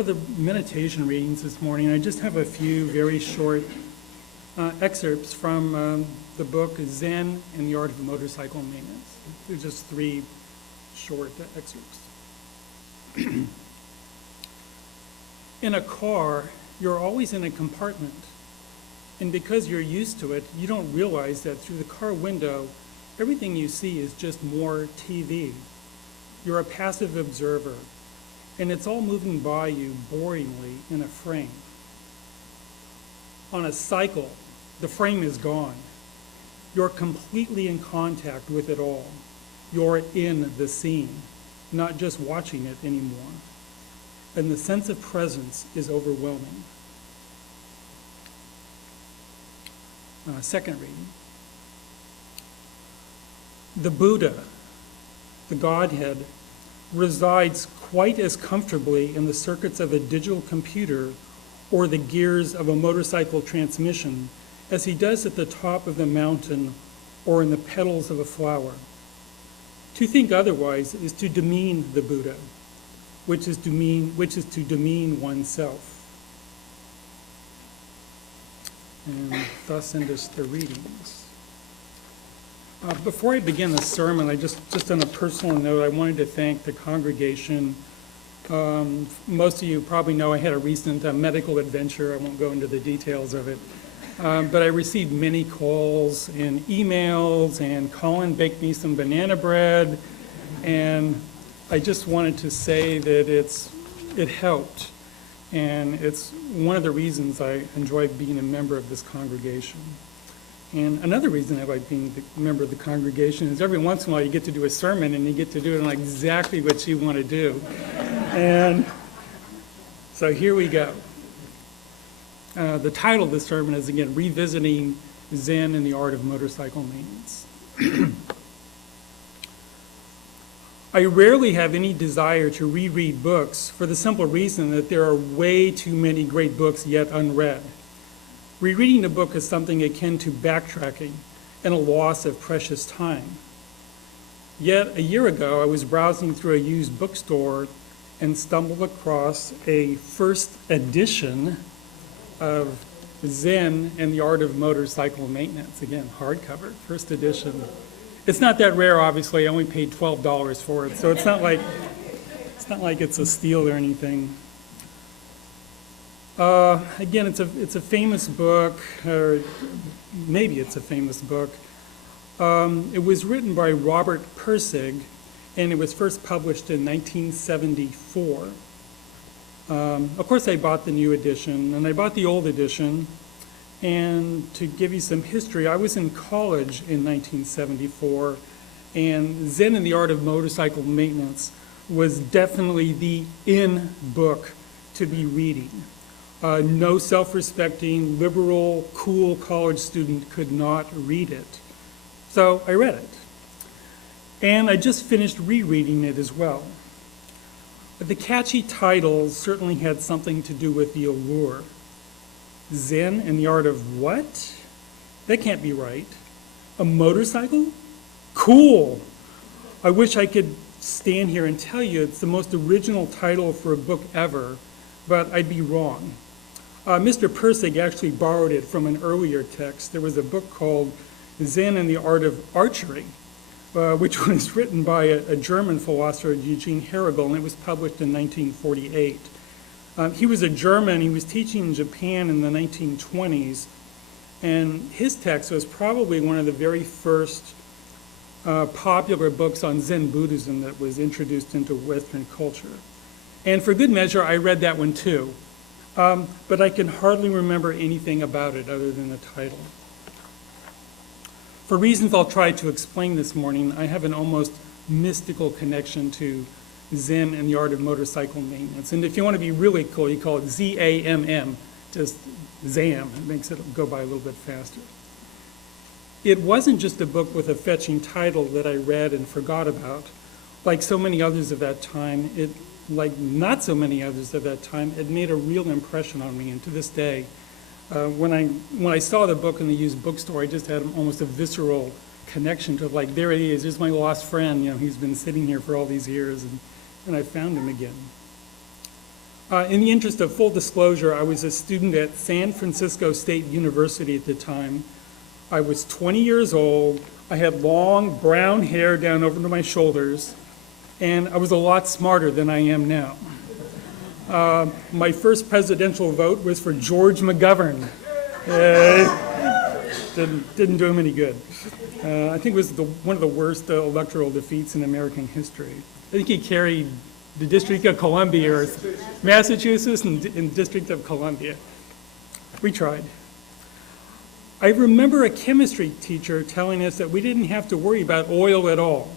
For the meditation readings this morning, I just have a few very short excerpts from the book Zen and the Art of Motorcycle Maintenance. They're just 3 short excerpts. In a car, you're always in a compartment. And because you're used to it, you don't realize that through the car window, everything you see is just more TV. You're a passive observer, and it's all moving by you boringly in a frame. On a cycle, the frame is gone. You're completely in contact with it all. You're in the scene, not just watching it anymore. And the sense of presence is overwhelming. Second reading. The Buddha, the Godhead, resides quite as comfortably in the circuits of a digital computer or the gears of a motorcycle transmission as he does at the top of the mountain or in the petals of a flower. To think otherwise is to demean the Buddha, which is to demean oneself. And thus endeth the readings. Before I begin the sermon, I just on a personal note, I wanted to thank the congregation. Most of you probably know I had a recent medical adventure. I won't go into the details of it. But I received many calls and emails, and Colin baked me some banana bread. And I just wanted to say that it helped. And it's one of the reasons I enjoy being a member of this congregation. And another reason I like being a member of the congregation is every once in a while you get to do a sermon and you get to do it on exactly what you want to do. And so here we go. The title of the sermon is, again, Revisiting Zen and the Art of Motorcycle Maintenance. I rarely have any desire to reread books for the simple reason that there are way too many great books yet unread. Rereading a book is something akin to backtracking and a loss of precious time. Yet a year ago, I was browsing through a used bookstore and stumbled across a first edition of Zen and the Art of Motorcycle Maintenance. Again, hardcover, first edition. It's not that rare, obviously. I only paid $12 for it, so it's not like it's a steal or anything. Again, it's a famous book, or maybe it's a famous book. It was written by Robert Pirsig, and it was first published in 1974. Of course, I bought the new edition, and I bought the old edition. And to give you some history, I was in college in 1974, and Zen and the Art of Motorcycle Maintenance was definitely the in book to be reading. No self-respecting, liberal, cool college student could not read it. So I read it. And I just finished rereading it as well. But the catchy title certainly had something to do with the allure. Zen and the Art of what? That can't be right. A motorcycle? Cool! I wish I could stand here and tell you it's the most original title for a book ever, but I'd be wrong. Mr. Pirsig actually borrowed it from an earlier text. There was a book called Zen and the Art of Archery, which was written by a German philosopher, Eugene Herrigel, and it was published in 1948. He was a German. He was teaching in Japan in the 1920s, and his text was probably one of the very first popular books on Zen Buddhism that was introduced into Western culture. And for good measure, I read that one too, but I can hardly remember anything about it other than the title. For reasons I'll try to explain this morning, I have an almost mystical connection to Zen and the Art of Motorcycle Maintenance. And if you want to be really cool, you call it Z-A-M-M, just ZAM. It makes it go by a little bit faster. It wasn't just a book with a fetching title that I read and forgot about. Like so many others of that time, like not so many others of that time, it made a real impression on me. And to this day, when I saw the book in the used bookstore, I just had almost a visceral connection to, like, there he is, here's my lost friend, he's been sitting here for all these years, and I found him again. In the interest of full disclosure, I was a student at San Francisco State University at the time. I was 20 years old. I had long brown hair down over to my shoulders, and I was a lot smarter than I am now. My first presidential vote was for George McGovern. Didn't do him any good. I think it was one of the worst electoral defeats in American history. I think he carried the District of Columbia, or Massachusetts and District of Columbia. We tried. I remember a chemistry teacher telling us that we didn't have to worry about oil at all.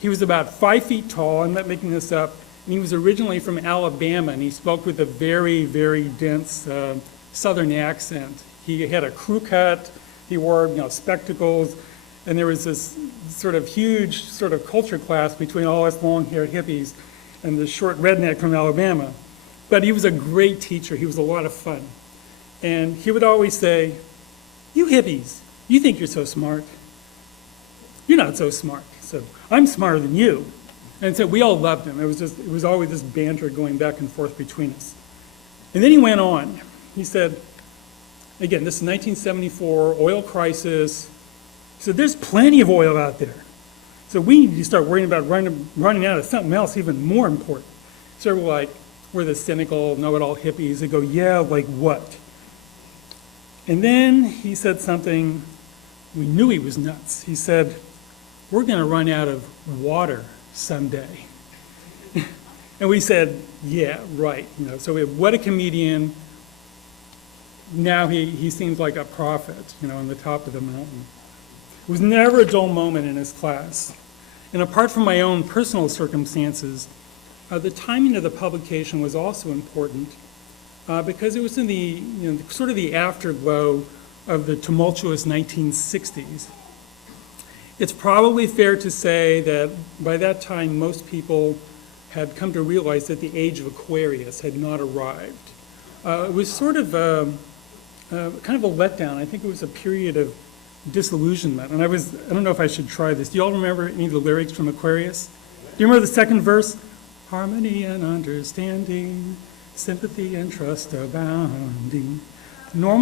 He was about 5 feet tall, I'm not making this up, and he was originally from Alabama, and he spoke with a very, very dense southern accent. He had a crew cut, he wore spectacles, and there was this sort of huge sort of culture clash between all us long-haired hippies and the short redneck from Alabama. But he was a great teacher, he was a lot of fun. And he would always say, "You hippies, you think you're so smart. You're not so smart." So I'm smarter than you. And so we all loved him. It was always this banter going back and forth between us. And then he went on. He said, again, this is 1974, oil crisis. He said, "There's plenty of oil out there. So we need to start worrying about running out of something else even more important." So we're the cynical, know-it-all hippies that go, "Yeah, like what?" And then he said something, we knew he was nuts. He said, "We're going to run out of water someday." And we said, "Yeah, right." So what a comedian. Now he seems like a prophet, on the top of the mountain. It was never a dull moment in his class. And apart from my own personal circumstances, the timing of the publication was also important because it was in the sort of the afterglow of the tumultuous 1960s. It's probably fair to say that by that time most people had come to realize that the age of Aquarius had not arrived. It was sort of kind of a letdown. I think it was a period of disillusionment. And I don't know if I should try this. Do you all remember any of the lyrics from Aquarius? Do you remember the second verse? "Harmony and understanding, sympathy and trust abounding. No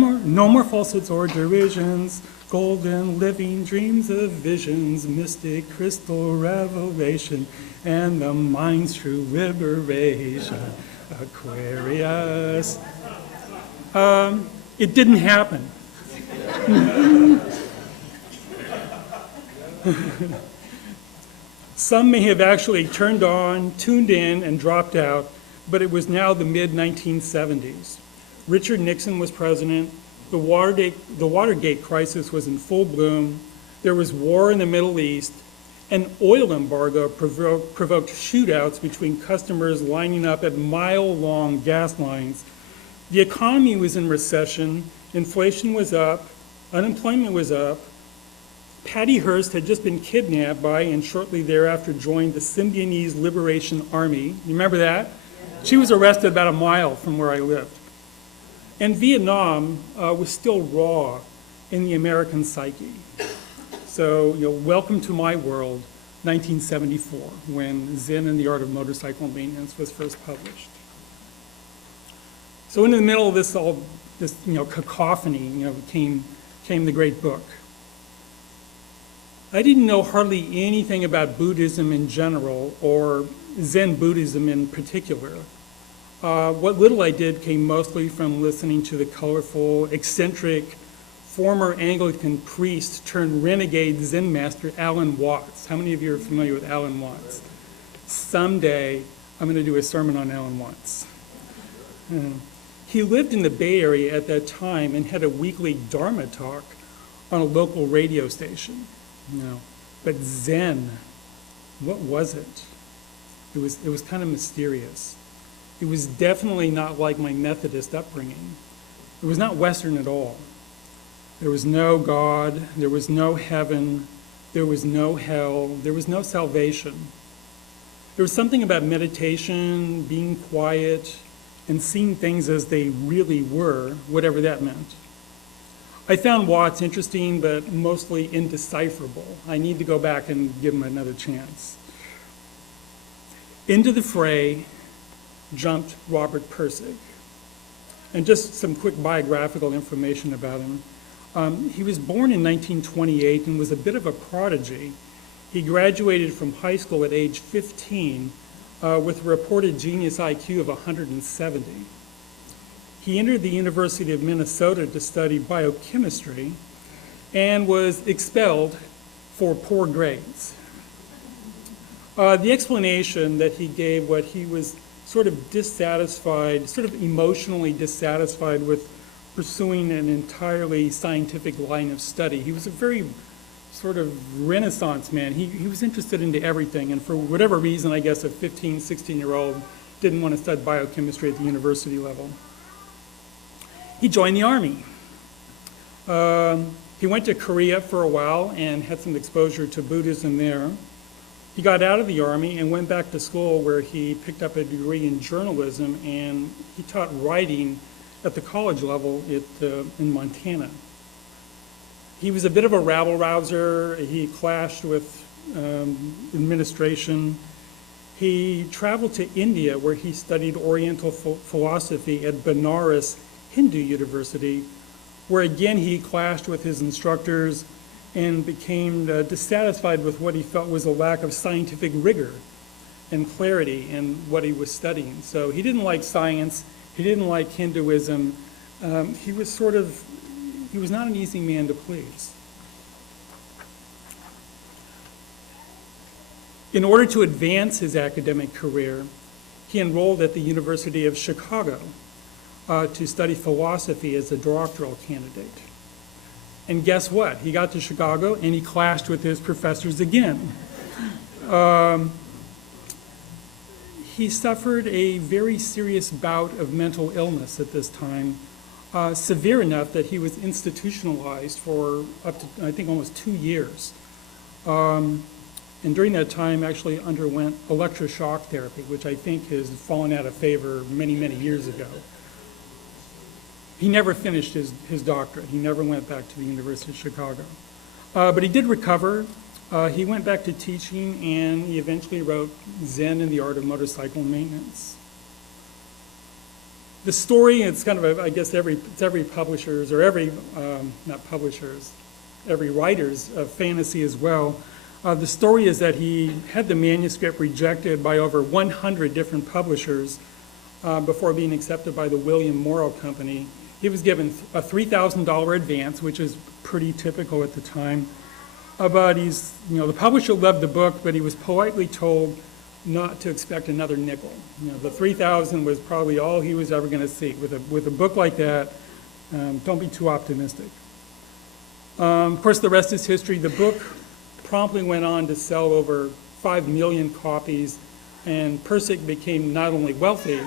more falsehoods or derisions, golden living dreams of visions, mystic crystal revelation, and the mind's true liberation. Aquarius." It didn't happen. Some may have actually turned on, tuned in, and dropped out, but it was now the mid-1970s. Richard Nixon was president. The Watergate crisis was in full bloom. There was war in the Middle East. An oil embargo provoked shootouts between customers lining up at mile-long gas lines. The economy was in recession. Inflation was up. Unemployment was up. Patty Hearst had just been kidnapped by and shortly thereafter joined the Symbionese Liberation Army. You remember that? Yeah. She was arrested about a mile from where I lived. And Vietnam was still raw in the American psyche. So, welcome to my world, 1974, when Zen and the Art of Motorcycle Maintenance was first published. So in the middle of this cacophony, came the great book. I didn't know hardly anything about Buddhism in general or Zen Buddhism in particular. What little I did came mostly from listening to the colorful, eccentric, former Anglican priest turned renegade Zen master Alan Watts. How many of you are familiar with Alan Watts? Someday I'm going to do a sermon on Alan Watts. He lived in the Bay Area at that time and had a weekly Dharma talk on a local radio station. But Zen, what was it? It was kind of mysterious. It was definitely not like my Methodist upbringing. It was not Western at all. There was no God, there was no heaven, there was no hell, there was no salvation. There was something about meditation, being quiet, and seeing things as they really were, whatever that meant. I found Watts interesting, but mostly indecipherable. I need to go back and give him another chance. Into the fray, jumped Robert Pirsig. And just some quick biographical information about him. He was born in 1928 and was a bit of a prodigy. He graduated from high school at age 15 with a reported genius IQ of 170. He entered the University of Minnesota to study biochemistry and was expelled for poor grades. The explanation that he gave, what he was sort of dissatisfied, sort of emotionally dissatisfied with pursuing an entirely scientific line of study. He was a very sort of Renaissance man. He was interested into everything, and for whatever reason, I guess a 15, 16-year-old didn't want to study biochemistry at the university level. He joined the Army. He went to Korea for a while and had some exposure to Buddhism there. He got out of the Army and went back to school where he picked up a degree in journalism, and he taught writing at the college level in Montana. He was a bit of a rabble-rouser. He clashed with administration. He traveled to India where he studied Oriental philosophy at Benares Hindu University, where again he clashed with his instructors and became dissatisfied with what he felt was a lack of scientific rigor and clarity in what he was studying. So he didn't like science, he didn't like Hinduism. He was not an easy man to please. In order to advance his academic career, he enrolled at the University of Chicago to study philosophy as a doctoral candidate. And guess what? He got to Chicago and he clashed with his professors again. He suffered a very serious bout of mental illness at this time, severe enough that he was institutionalized for up to, I think, almost 2 years. And during that time actually underwent electroshock therapy, which I think has fallen out of favor many, many years ago. He never finished his doctorate. He never went back to the University of Chicago. But he did recover. He went back to teaching, and he eventually wrote Zen and the Art of Motorcycle Maintenance. The story, it's kind of, I guess, every publisher's, or every writer's fantasy as well. The story is that he had the manuscript rejected by over 100 different publishers before being accepted by the William Morrow Company. He was given a $3,000 advance, which is pretty typical at the time. But the publisher loved the book, but he was politely told not to expect another nickel. The $3,000 was probably all he was ever going to see. With a book like that, don't be too optimistic. Of course, the rest is history. The book promptly went on to sell over 5 million copies, and Pirsig became not only wealthy,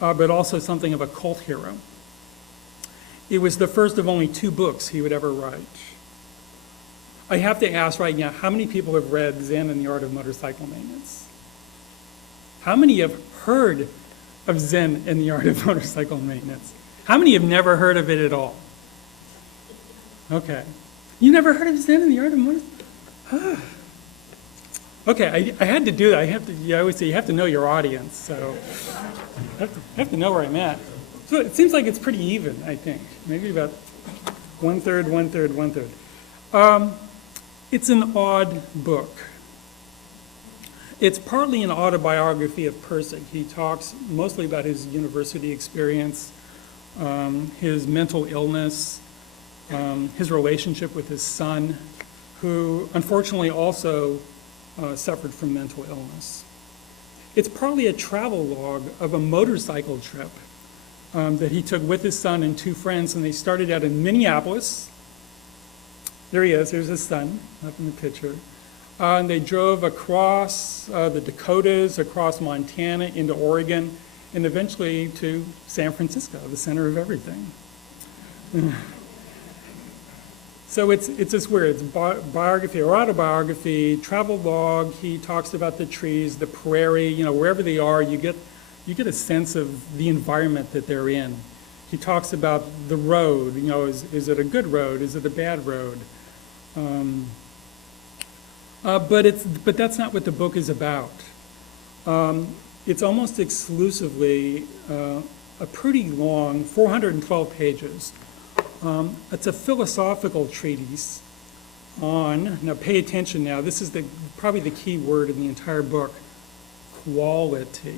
but also something of a cult hero. It was the first of only 2 books he would ever write. I have to ask right now, how many people have read Zen and the Art of Motorcycle Maintenance? How many have heard of Zen and the Art of Motorcycle Maintenance? How many have never heard of it at all? Okay. You never heard of Zen and the Art of Motorcycle? Okay, I had to do that. I always say you have to know your audience, so I have to know where I'm at. So it seems like it's pretty even, I think. Maybe about 1/3, 1/3, 1/3. It's an odd book. It's partly an autobiography of Pirsig. He talks mostly about his university experience, his mental illness, his relationship with his son, who unfortunately also suffered from mental illness. It's partly a travel log of a motorcycle trip that he took with his son and 2 friends, and they started out in Minneapolis. There he is, there's his son up in the picture. And they drove across the Dakotas, across Montana, into Oregon, and eventually to San Francisco, the center of everything. So it's this weird, it's biography or autobiography, travel log. He talks about the trees, the prairie, wherever they are, you get a sense of the environment that they're in. He talks about the road, is it a good road? Is it a bad road? But that's not what the book is about. it's almost exclusively a pretty long, 412 pages. It's a philosophical treatise on, now pay attention now, this is probably the key word in the entire book, quality.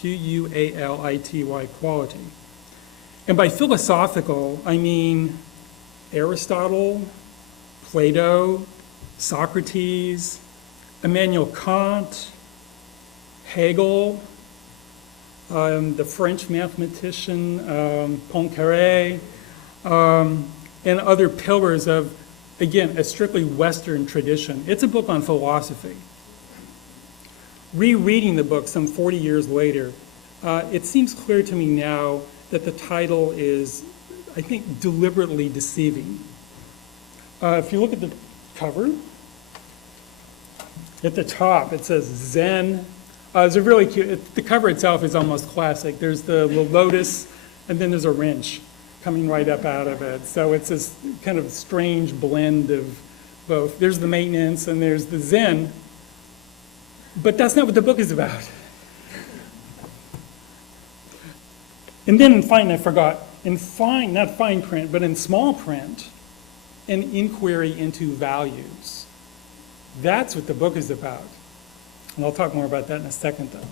Quality, quality. And by philosophical, I mean Aristotle, Plato, Socrates, Immanuel Kant, Hegel, the French mathematician Poincaré, and other pillars of, again, a strictly Western tradition. It's a book on philosophy. Rereading the book some 40 years later, it seems clear to me now that the title is, I think, deliberately deceiving. If you look at the cover, at the top it says Zen. It's a really cute, the cover itself is almost classic. There's the lotus, and then there's a wrench coming right up out of it. So it's this kind of strange blend of both. There's the maintenance and there's the Zen, but that's not what the book is about. And then in fine, I forgot, in fine, not fine print, but in small print, an inquiry into values. That's what the book is about. And I'll talk more about that in a second, though.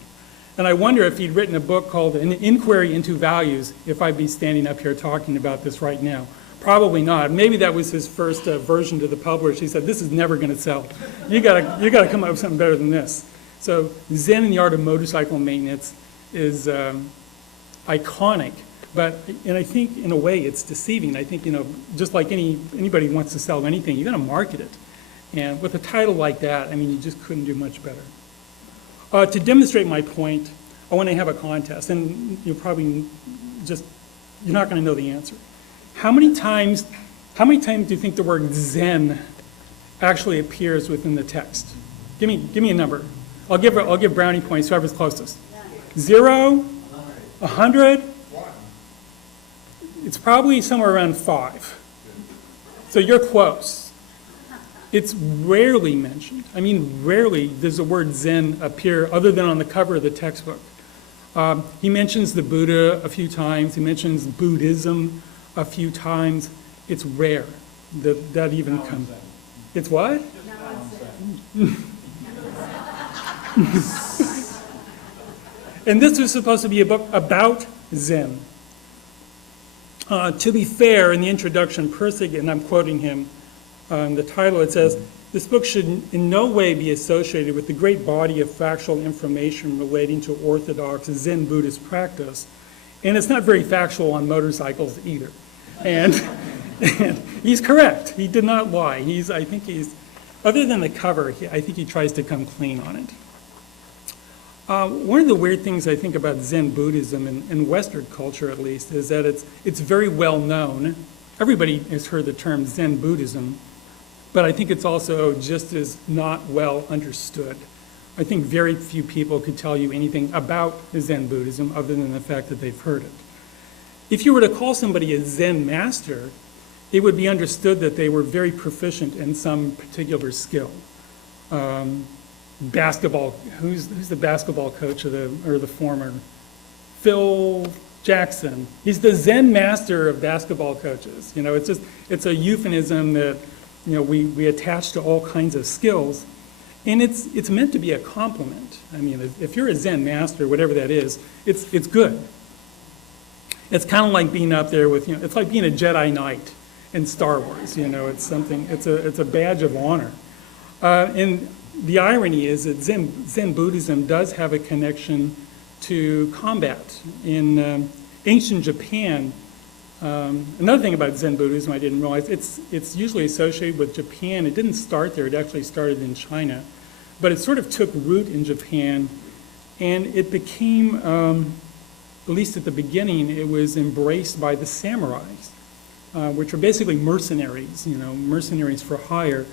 And I wonder if he'd written a book called An Inquiry into Values, if I'd be standing up here talking about this right now. Probably not. Maybe that was his first version to the publisher. He said, this is never going to sell. You gotta come up with something better than this. So Zen and the Art of Motorcycle Maintenance is iconic, and I think in a way it's deceiving. I think, just like anybody wants to sell anything, you got to market it. And with a title like that, I mean, you just couldn't do much better. To demonstrate my point, I want to have a contest, and you're not going to know the answer. How many times do you think the word Zen actually appears within the text? Give me a number. I'll give brownie points, whoever's closest. 0? 100? It's probably somewhere around 5. So you're close. It's rarely mentioned. I mean, rarely does the word Zen appear other than on the cover of the textbook. He mentions the Buddha a few times. He mentions Buddhism a few times. It's rare that even comes. It's what? And this was supposed to be a book about Zen. To be fair, in the introduction, Persig, and I'm quoting him, the title, it says, this book should in no way be associated with the great body of factual information relating to orthodox Zen Buddhist practice. And it's not very factual on motorcycles either. And he's correct. He did not lie. Other than the cover, I think he tries to come clean on it. One of the weird things I think about Zen Buddhism, in Western culture at least, is that it's very well known. Everybody has heard the term Zen Buddhism, but I think it's also just as not well understood. I think very few people could tell you anything about Zen Buddhism other than the fact that they've heard it. If you were to call somebody a Zen master, it would be understood that they were very proficient in some particular skill. Basketball, who's the basketball coach or the former? Phil Jackson. He's the Zen master of basketball coaches. It's a euphemism that we attach to all kinds of skills, and it's meant to be a compliment. I mean, if you're a Zen master, whatever that is, it's good. It's kind of like being up there with it's like being a Jedi Knight in Star Wars. It's something. It's a badge of honor, and the irony is that Zen Buddhism does have a connection to combat. In ancient Japan, another thing about Zen Buddhism I didn't realize, it's usually associated with Japan. It didn't start there, it actually started in China. But it sort of took root in Japan, and it became, at least at the beginning, it was embraced by the samurais, which were basically mercenaries, mercenaries for hire.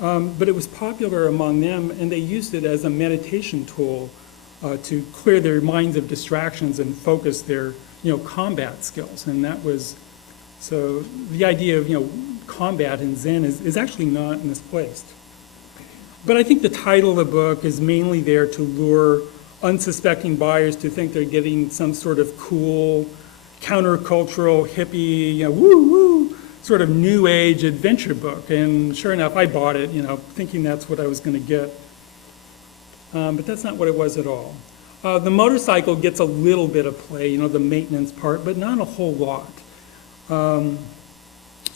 But it was popular among them, and they used it as a meditation tool to clear their minds of distractions and focus their, combat skills. And that was, so the idea of, combat in Zen is actually not misplaced. But I think the title of the book is mainly there to lure unsuspecting buyers to think they're getting some sort of cool, countercultural, hippie, woo-woo, sort of new age adventure book. And sure enough, I bought it, thinking that's what I was going to get. But that's not what it was at all. The motorcycle gets a little bit of play, the maintenance part, but not a whole lot.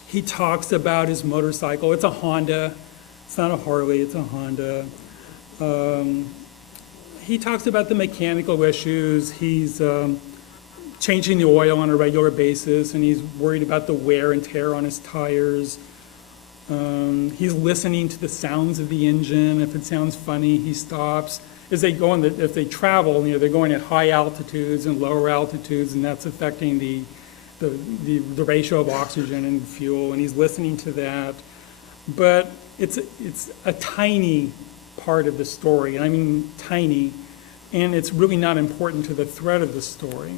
He talks about his motorcycle. It's a Honda. It's not a Harley, it's a Honda. He talks about the mechanical issues. He's changing the oil on a regular basis, and he's worried about the wear and tear on his tires. He's listening to the sounds of the engine. If it sounds funny, he stops. As they go if they travel, they're going at high altitudes and lower altitudes, and that's affecting the ratio of oxygen and fuel, and he's listening to that. But it's a tiny part of the story, and I mean tiny, and it's really not important to the thread of the story.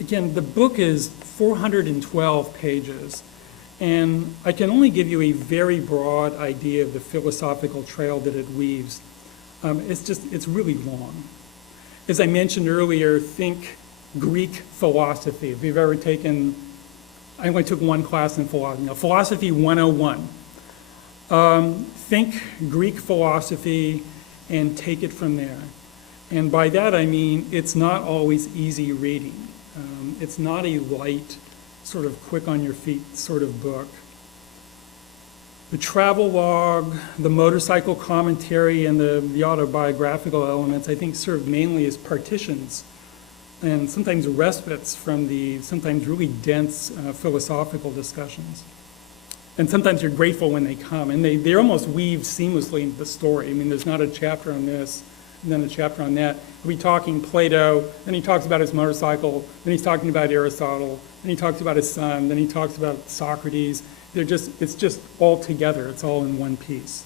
Again, the book is 412 pages, and I can only give you a very broad idea of the philosophical trail that it weaves. It's really long. As I mentioned earlier, think Greek philosophy. If you've ever taken, I only took one class in philosophy, Philosophy 101. Think Greek philosophy and take it from there. And by that I mean it's not always easy reading. It's not a light, sort of quick on your feet sort of book. The travel log, the motorcycle commentary, and the autobiographical elements, I think, serve mainly as partitions and sometimes respites from the sometimes really dense philosophical discussions. And sometimes you're grateful when they come, and they almost weave seamlessly into the story. I mean, there's not a chapter on this, and then a chapter on that. We'll be talking Plato, then he talks about his motorcycle, then he's talking about Aristotle, then he talks about his son, then he talks about Socrates. It's just all together, it's all in one piece.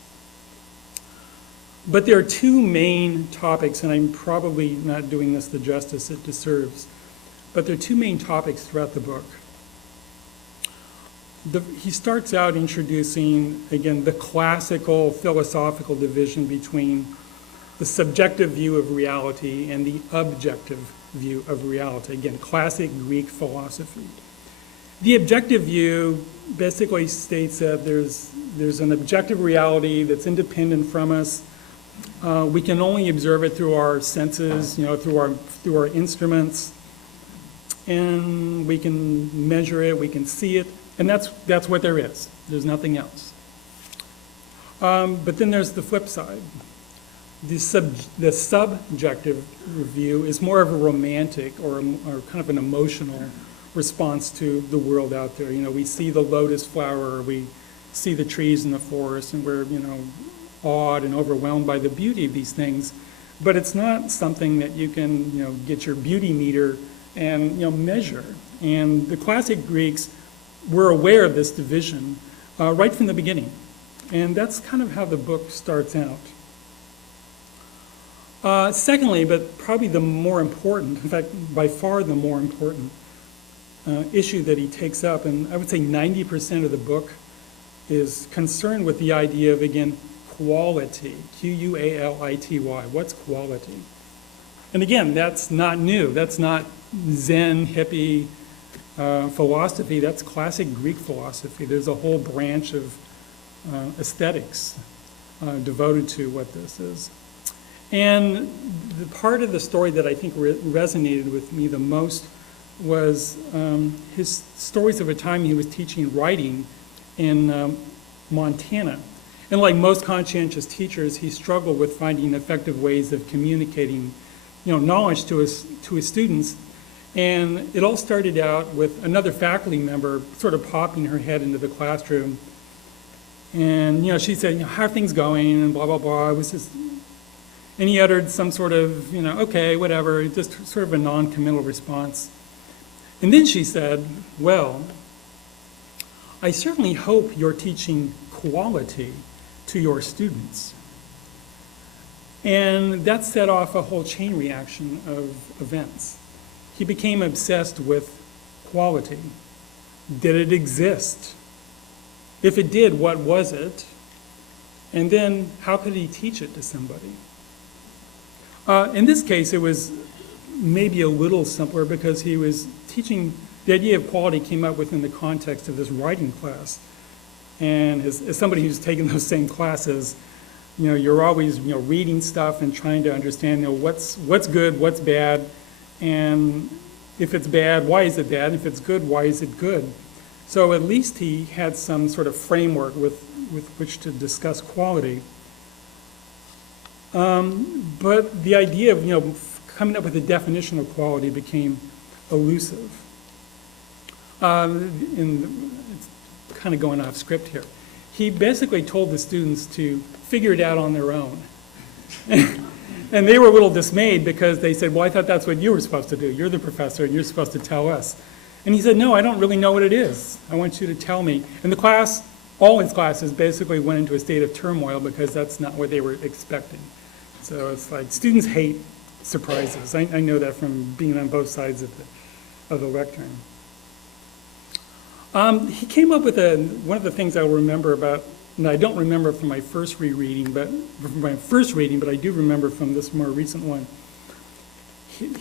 But there are two main topics, and I'm probably not doing this the justice it deserves, but there are two main topics throughout the book. He starts out introducing, again, the classical philosophical division between the subjective view of reality and the objective view of reality. Again, classic Greek philosophy. The objective view basically states that there's an objective reality that's independent from us. We can only observe it through our senses, through our instruments, and we can measure it, we can see it, and that's what there is. There's nothing else. But then there's the flip side. The subjective view is more of a romantic or kind of an emotional response to the world out there. We see the lotus flower, we see the trees in the forest, and we're, awed and overwhelmed by the beauty of these things. But it's not something that you can, get your beauty meter and, measure. And the classic Greeks were aware of this division right from the beginning. And that's kind of how the book starts out. Secondly, but probably the more important, in fact, by far the more important issue that he takes up, and I would say 90% of the book is concerned with the idea of, again, quality, Q-U-A-L-I-T-Y. What's quality? And again, that's not new. That's not Zen, hippie philosophy. That's classic Greek philosophy. There's a whole branch of aesthetics devoted to what this is. And the part of the story that I think resonated with me the most was his stories of a time he was teaching writing in Montana. And like most conscientious teachers, he struggled with finding effective ways of communicating, knowledge to his students. And it all started out with another faculty member sort of popping her head into the classroom. And, she said, how are things going? And blah, blah, blah. It was just, and he uttered some sort of, okay, whatever, just sort of a non-committal response. And then she said, well, I certainly hope you're teaching quality to your students. And that set off a whole chain reaction of events. He became obsessed with quality. Did it exist? If it did, what was it? And then how could he teach it to somebody? In this case, it was maybe a little simpler because he was teaching, the idea of quality came up within the context of this writing class. And as somebody who's taken those same classes, you're always, reading stuff and trying to understand, what's good, what's bad, and if it's bad, why is it bad? If it's good, why is it good? So at least he had some sort of framework with which to discuss quality. But the idea of, coming up with a definition of quality became elusive. It's kind of going off script here. He basically told the students to figure it out on their own. And they were a little dismayed because they said, well, I thought that's what you were supposed to do. You're the professor and you're supposed to tell us. And he said, no, I don't really know what it is. I want you to tell me. And the class, all his classes basically went into a state of turmoil because that's not what they were expecting. So it's like students hate surprises. I know that from being on both sides of the lectern. He came up with one of the things I will remember about, and I don't remember from my first rereading, but I do remember from this more recent one.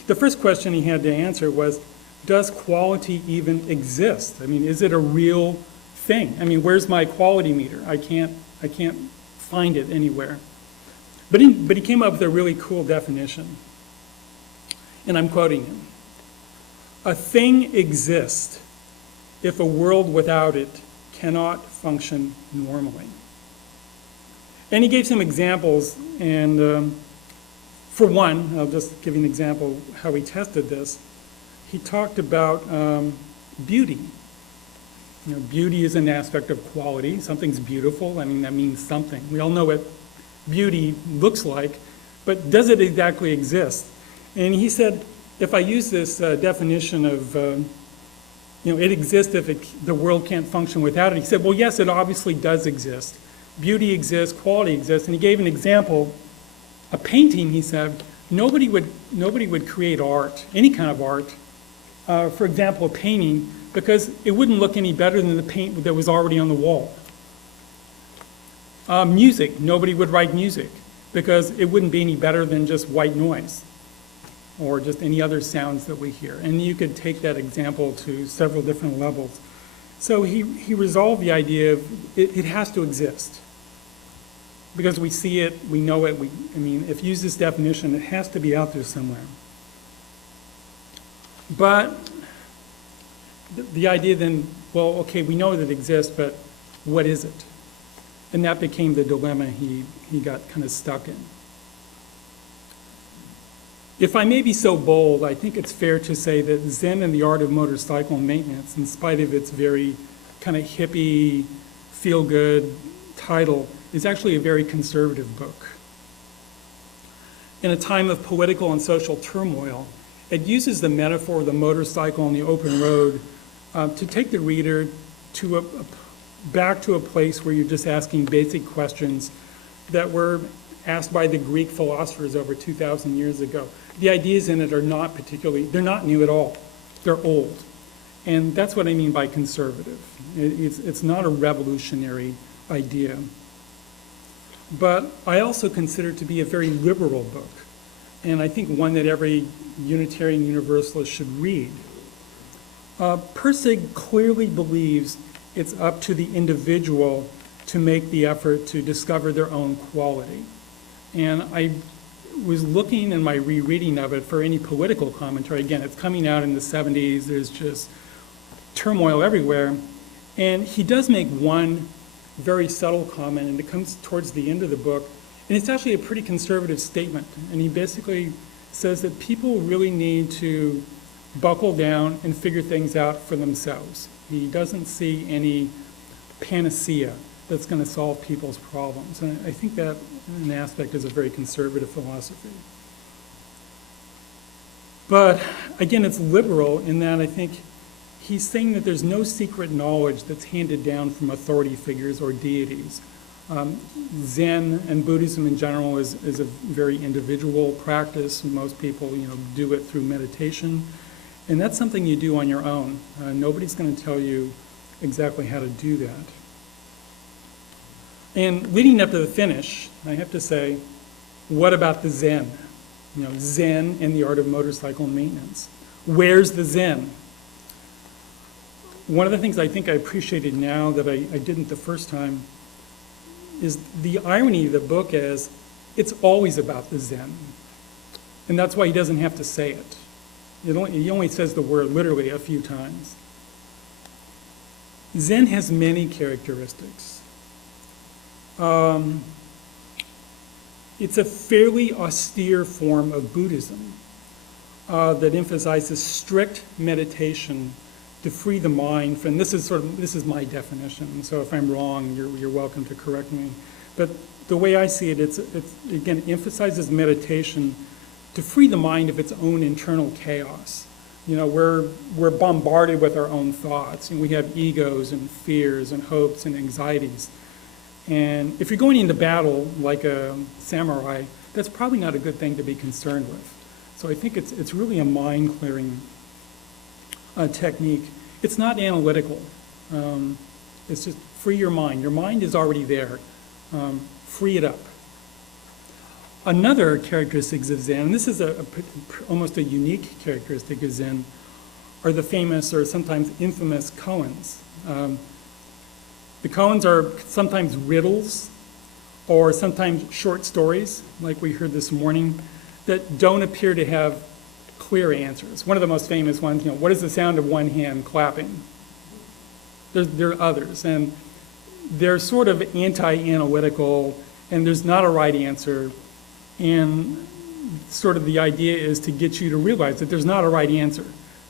The first question he had to answer was, does quality even exist? I mean, is it a real thing? I mean, where's my quality meter? I can't find it anywhere. But he came up with a really cool definition. And I'm quoting him. A thing exists if a world without it cannot function normally. And he gave some examples, and for one, I'll just give you an example how he tested this. He talked about beauty. Beauty is an aspect of quality. Something's beautiful. I mean, that means something. We all know what beauty looks like, but does it exactly exist? And he said, if I use this definition of, it exists if the world can't function without it. He said, well, yes, it obviously does exist. Beauty exists, quality exists. And he gave an example, a painting, he said, nobody would create art, any kind of art, for example, a painting, because it wouldn't look any better than the paint that was already on the wall. Music, nobody would write music because it wouldn't be any better than just white noise or just any other sounds that we hear. And you could take that example to several different levels. So he resolved the idea of it has to exist because we see it, we know it. If you use this definition, it has to be out there somewhere. But the idea then, well, okay, we know that it exists, but what is it? And that became the dilemma he got kind of stuck in. If I may be so bold, I think it's fair to say that Zen and the Art of Motorcycle Maintenance, in spite of its very kind of hippie, feel-good title, is actually a very conservative book. In a time of political and social turmoil, it uses the metaphor of the motorcycle on the open road to take the reader to back to a place where you're just asking basic questions that were asked by the Greek philosophers over 2,000 years ago. The ideas in it are not they're not new at all. They're old. And that's what I mean by conservative. It's not a revolutionary idea. But I also consider it to be a very liberal book. And I think one that every Unitarian Universalist should read. Pirsig clearly believes it's up to the individual to make the effort to discover their own quality. And I was looking in my rereading of it for any political commentary. Again, it's coming out in the 70s. There's just turmoil everywhere. And he does make one very subtle comment, and it comes towards the end of the book. And it's actually a pretty conservative statement. And he basically says that people really need to buckle down and figure things out for themselves. He doesn't see any panacea that's going to solve people's problems. And I think that, in an aspect, is a very conservative philosophy. But again, it's liberal in that I think he's saying that there's no secret knowledge that's handed down from authority figures or deities. Zen and Buddhism in general is a very individual practice. Most people, do it through meditation. And that's something you do on your own. Nobody's going to tell you exactly how to do that. And leading up to the finish, I have to say, what about the Zen? Zen and the art of motorcycle maintenance. Where's the Zen? One of the things I think I appreciated now that I didn't the first time is the irony of the book is it's always about the Zen. And that's why he doesn't have to say it. He only says the word literally a few times. Zen has many characteristics. It's a fairly austere form of Buddhism that emphasizes strict meditation to free the mind from, this is my definition, so if I'm wrong, you're welcome to correct me. But the way I see it, it's again, emphasizes meditation to free the mind of its own internal chaos. We're bombarded with our own thoughts, and we have egos and fears and hopes and anxieties. And if you're going into battle like a samurai, that's probably not a good thing to be concerned with. So I think it's really a mind-clearing technique. It's not analytical. It's just free your mind. Your mind is already there. Free it up. Another characteristic of Zen, and this is almost a unique characteristic of Zen, are the famous or sometimes infamous koans. The koans are sometimes riddles or sometimes short stories, like we heard this morning, that don't appear to have clear answers. One of the most famous ones, what is the sound of one hand clapping? There are others, and they're sort of anti-analytical, and there's not a right answer. And sort of the idea is to get you to realize that there's not a right answer.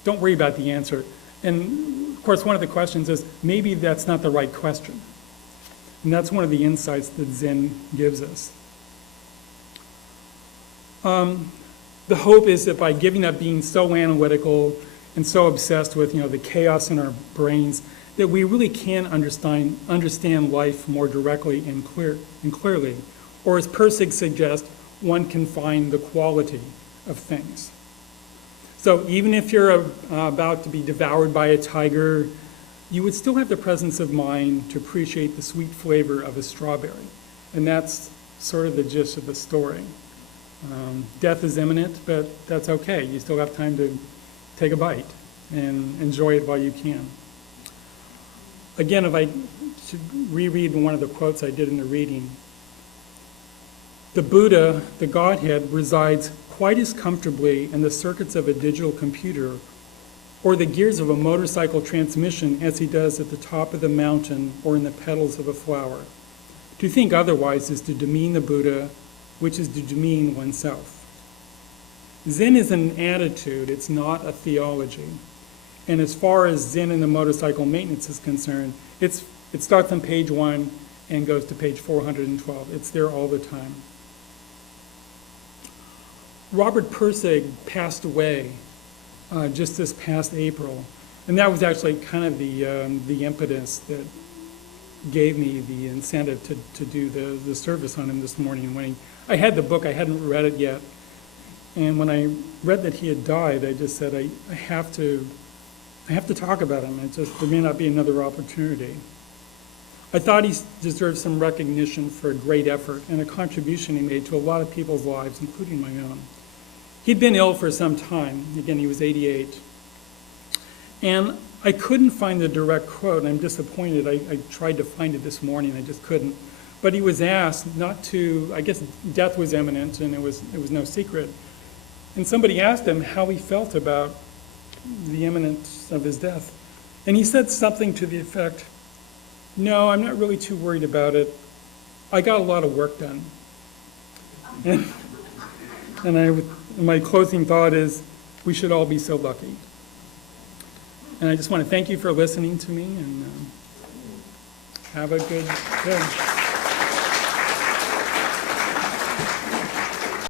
Don't worry about the answer. And of course, one of the questions is, maybe that's not the right question. And that's one of the insights that Zen gives us. The hope is that by giving up being so analytical and so obsessed with the chaos in our brains, that we really can understand life more directly and clearly. Or as Persig suggests, one can find the quality of things. So even if you're about to be devoured by a tiger, you would still have the presence of mind to appreciate the sweet flavor of a strawberry. And that's sort of the gist of the story. Death is imminent, but that's okay. You still have time to take a bite and enjoy it while you can. Again, if I should reread one of the quotes I did in the reading, the Buddha, the Godhead, resides quite as comfortably in the circuits of a digital computer or the gears of a motorcycle transmission as he does at the top of the mountain or in the petals of a flower. To think otherwise is to demean the Buddha, which is to demean oneself. Zen is an attitude, it's not a theology. And as far as Zen and the motorcycle maintenance is concerned, it starts on page 1 and goes to page 412. It's there all the time. Robert Persig passed away just this past April, and that was actually kind of the impetus that gave me the incentive to do the service on him this morning. I had the book, I hadn't read it yet, and when I read that he had died, I just said, I have to talk about him. There may not be another opportunity. I thought he deserved some recognition for a great effort and a contribution he made to a lot of people's lives, including my own. He'd been ill for some time. Again, he was 88. And I couldn't find the direct quote, and I'm disappointed. I tried to find it this morning, I just couldn't. But he was asked not to, I guess death was imminent, and it was no secret. And somebody asked him how he felt about the imminence of his death. And he said something to the effect, "No, I'm not really too worried about it. I got a lot of work done." And my closing thought is, we should all be so lucky. And I just want to thank you for listening to me, and have a good day.